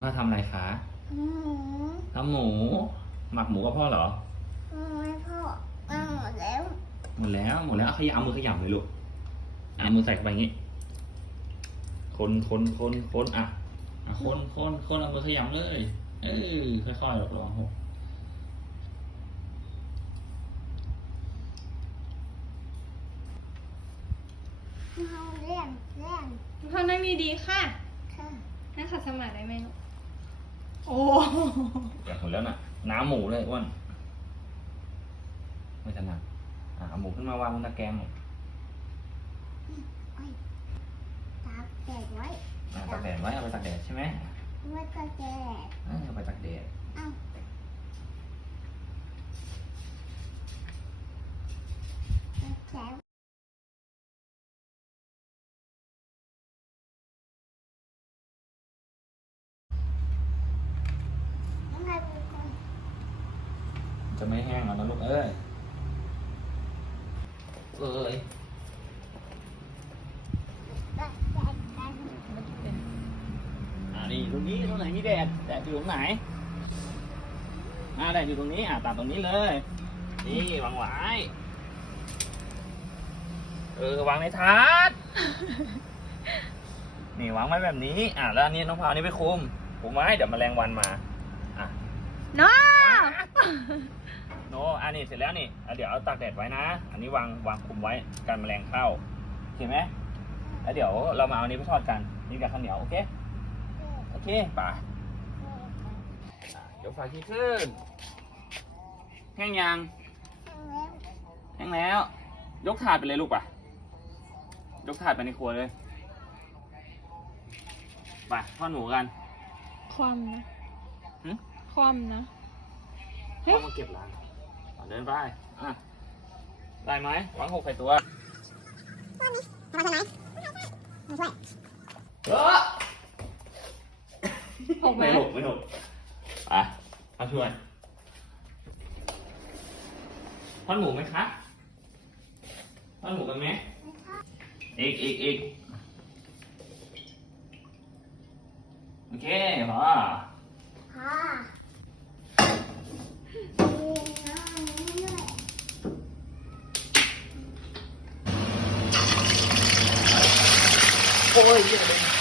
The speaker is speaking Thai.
พ่อทำอะไรคะหมูทำหมู หมักหมูกับพ่อเหรอ ไม่พ่อเอาหมดแล้วหมดแล้วหมดแล้วเอาขยำเอามือขยำเลยลูกอะมือใส่เข้าไปอย่างงี้ คนคนคนคนอะอะคนคนคนเอามือขยำเลย เออค่อยๆหรอกระวังหกเอาเลี้ยงเลี้ยงพ่อนั่งดีๆค่ะ ค่ะ นั่งขัดสมาธิได้ไหมลูก โอ้เดี๋ยวหมดแล้วน่ะ น้ำหมูเลยอ้วนไม่ถนัดอะเอาหมูขึ้นมาวางบนตะแกรงหน่อยตากแดดไว้อะตากแดดไว้เอาไปตากแดดใช่ไหมไว้ก็แดดอะเอาไปตากแดด เอาแฉวยังไงเป็นคน จะไม่แห้งแล้วนะลูกเอ้ยเอ้ยแดดแดดแดดอ่านี่ตรงนี้ตรงไหนมีแดดแดดอยู่ตรงไหนอ่าแดดอยู่ตรงนี้อ่าตัดตรงนี้เลย นี่วางไว้เออวางในถาดนี่วางไว้แบบนี้ อ่าแล้วอันนี้น้องพาวนี่ไปคุมคุมไว้เดี๋ยวแมลงวันมา อะน้าโน อันนี้เสร็จแล้วนี่อะเดี๋ยวเอาตากแดดไว้นะ อันนี้วางวางคุมไว้กันแมลงเข้าโอเคไหมแล้วเดี๋ยวเรามาเอาอันนี้ไปทอดกันนี่กับข้าวเหนียวโอเคโอเคไปยกฝาขี้ขึ้นแห้งยังแห้งแล้ว ยกถาดไปเลยลูกป่ะยกถาดไปในครัวเลยไปทอดหมูกัน ความนะหึความนะพ่อมาเก็บร้าน เอาเดินไป อะ ได้ไหมวางหกใส่ตัวทำไมใช่ไหมไม่ใช่เออหกไหมไม่หกไม่หกอะเอาช่วยทอดหมูไหมคะทอดหมูกันไหมอีกอีกอีกโอเคพอ before you.